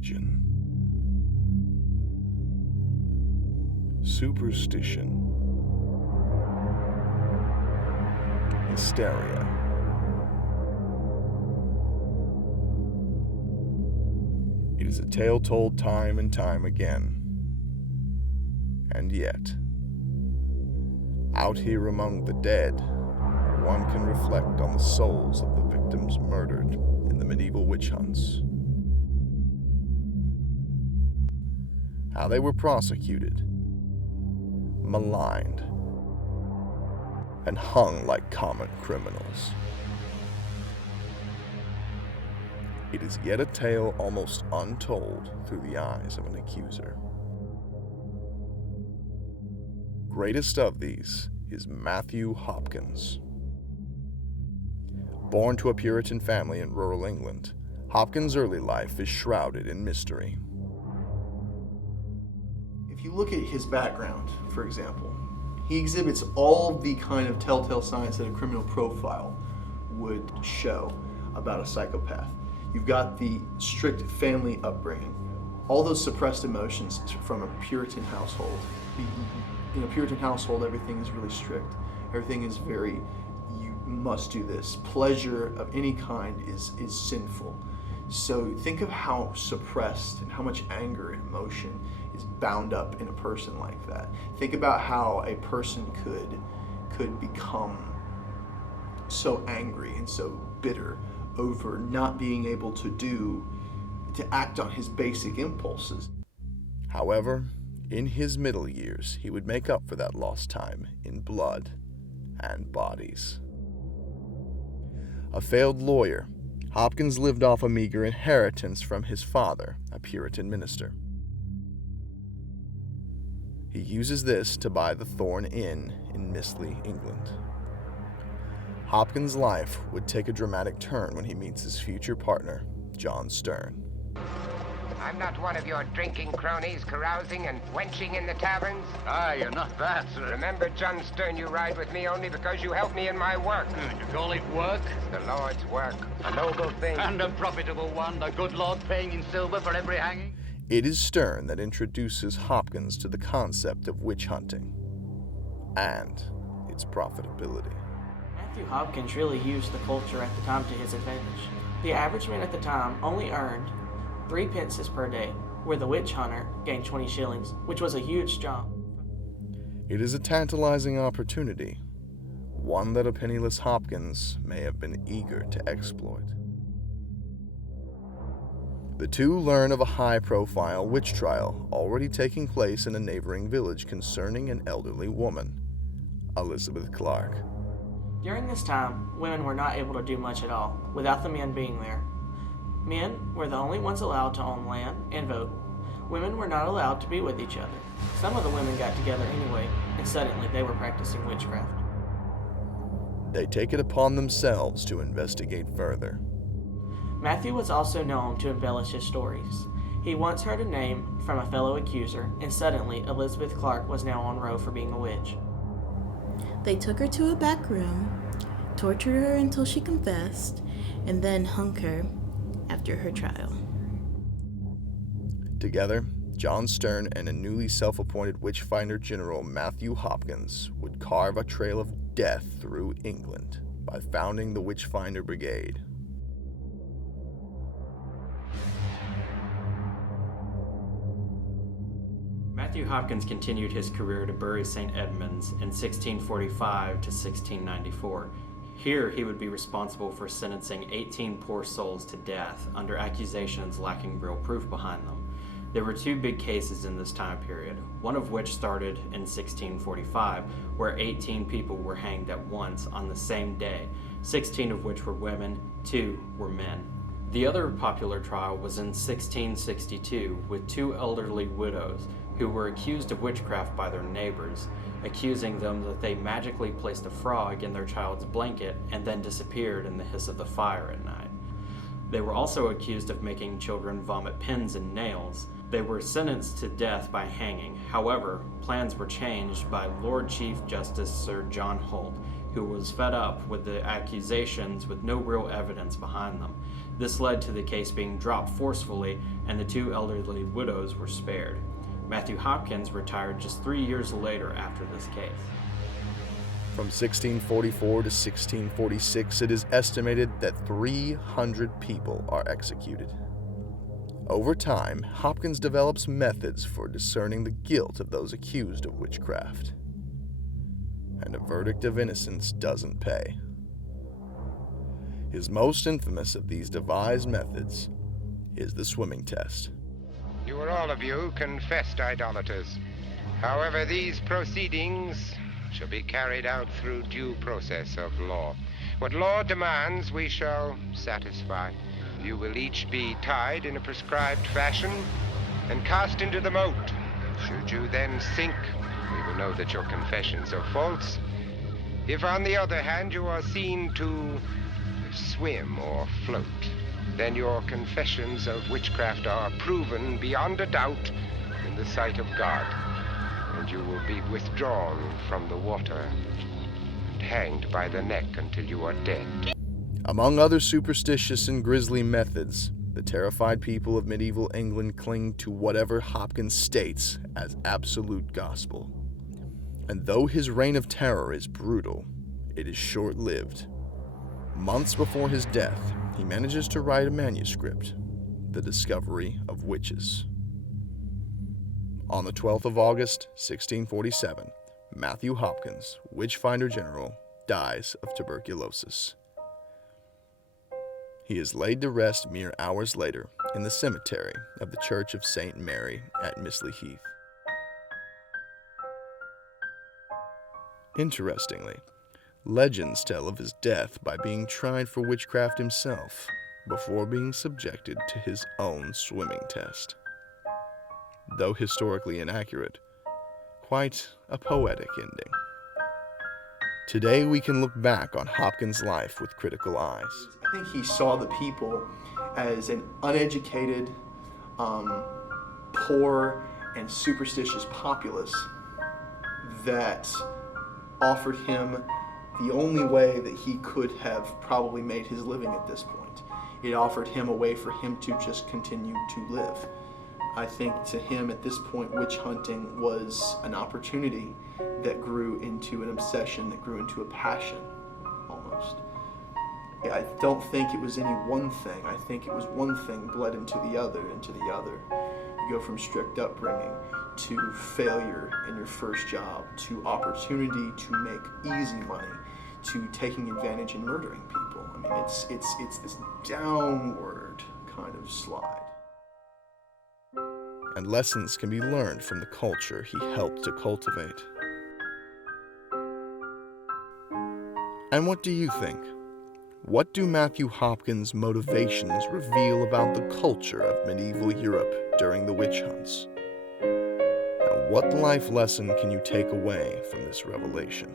religion, superstition, hysteria, it is a tale told time and time again. And yet, out here among the dead, one can reflect on the souls of the victims murdered in the medieval witch hunts. How they were prosecuted, maligned, and hung like common criminals. It is yet a tale almost untold through the eyes of an accuser. Greatest of these is Matthew Hopkins. Born to a Puritan family in rural England, Hopkins' early life is shrouded in mystery. If you look at his background, for example, he exhibits all the kind of telltale signs that a criminal profile would show about a psychopath. You've got the strict family upbringing, all those suppressed emotions from a Puritan household. In a Puritan household, everything is really strict. Everything is very, you must do this. Pleasure of any kind is sinful. So think of how suppressed and how much anger and emotion is bound up in a person like that. Think about how a person could become so angry and so bitter over not being able to act on his basic impulses. However, in his middle years, he would make up for that lost time in blood and bodies. A failed lawyer, Hopkins lived off a meager inheritance from his father, a Puritan minister. He uses this to buy the Thorn Inn in Mistley, England. Hopkins' life would take a dramatic turn when he meets his future partner, John Stern. I'm not one of your drinking cronies carousing and wenching in the taverns. Ah, you're not that, sir. Remember, John Stern, you ride with me only because you help me in my work. You call it work? It's the Lord's work, a noble thing. And a profitable one, the good Lord paying in silver for every hanging? It is Stern that introduces Hopkins to the concept of witch hunting and its profitability. Matthew Hopkins really used the culture at the time to his advantage. The average man at the time only earned 3 pences per day, where the witch hunter gained 20 shillings, which was a huge jump. It is a tantalizing opportunity, one that a penniless Hopkins may have been eager to exploit. The two learn of a high-profile witch trial already taking place in a neighboring village concerning an elderly woman, Elizabeth Clark. During this time, women were not able to do much at all, without the men being there. Men were the only ones allowed to own land and vote. Women were not allowed to be with each other. Some of the women got together anyway, and suddenly they were practicing witchcraft. They take it upon themselves to investigate further. Matthew was also known to embellish his stories. He once heard a name from a fellow accuser, and suddenly Elizabeth Clark was now on row for being a witch. They took her to a back room, tortured her until she confessed, and then hung her after her trial. Together, John Stern and a newly self-appointed Witchfinder General Matthew Hopkins would carve a trail of death through England by founding the Witchfinder Brigade. Matthew Hopkins continued his career to Bury St Edmunds in 1645 to 1694. Here, he would be responsible for sentencing 18 poor souls to death under accusations lacking real proof behind them. There were 2 big cases in this time period, one of which started in 1645, where 18 people were hanged at once on the same day, 16 of which were women, 2 were men. The other popular trial was in 1662 with 2 elderly widows who were accused of witchcraft by their neighbors, accusing them that they magically placed a frog in their child's blanket and then disappeared in the hiss of the fire at night. They were also accused of making children vomit pins and nails. They were sentenced to death by hanging. However, plans were changed by Lord Chief Justice Sir John Holt, who was fed up with the accusations with no real evidence behind them. This led to the case being dropped forcefully, and the two elderly widows were spared. Matthew Hopkins retired just 3 years later after this case. From 1644 to 1646, it is estimated that 300 people are executed. Over time, Hopkins develops methods for discerning the guilt of those accused of witchcraft. And a verdict of innocence doesn't pay. His most infamous of these devised methods is the swimming test. You are all of you confessed idolaters. However, these proceedings shall be carried out through due process of law. What law demands, we shall satisfy. You will each be tied in a prescribed fashion and cast into the moat. Should you then sink, we will know that your confessions are false. If, on the other hand, you are seen to swim or float, then your confessions of witchcraft are proven beyond a doubt in the sight of God, and you will be withdrawn from the water and hanged by the neck until you are dead. Among other superstitious and grisly methods, the terrified people of medieval England cling to whatever Hopkins states as absolute gospel. And though his reign of terror is brutal, it is short-lived. Months before his death, he manages to write a manuscript, The Discovery of Witches. On the 12th of August, 1647, Matthew Hopkins, Witchfinder General, dies of tuberculosis. He is laid to rest mere hours later in the cemetery of the Church of St. Mary at Mistley Heath. Interestingly, legends tell of his death by being tried for witchcraft himself before being subjected to his own swimming test. Though historically inaccurate, quite a poetic ending. Today we can look back on Hopkins' life with critical eyes. I think he saw the people as an uneducated, poor, and superstitious populace that offered him the only way that he could have probably made his living at this point. It offered him a way for him to just continue to live. I think to him at this point, witch hunting was an opportunity that grew into an obsession, that grew into a passion, almost. I don't think it was any one thing. I think it was one thing bled into the other, You go from strict upbringing to failure in your first job, to opportunity to make easy money, to taking advantage and murdering people. I mean, it's this downward kind of slide. And lessons can be learned from the culture he helped to cultivate. And what do you think? What do Matthew Hopkins' motivations reveal about the culture of medieval Europe during the witch hunts? And what life lesson can you take away from this revelation?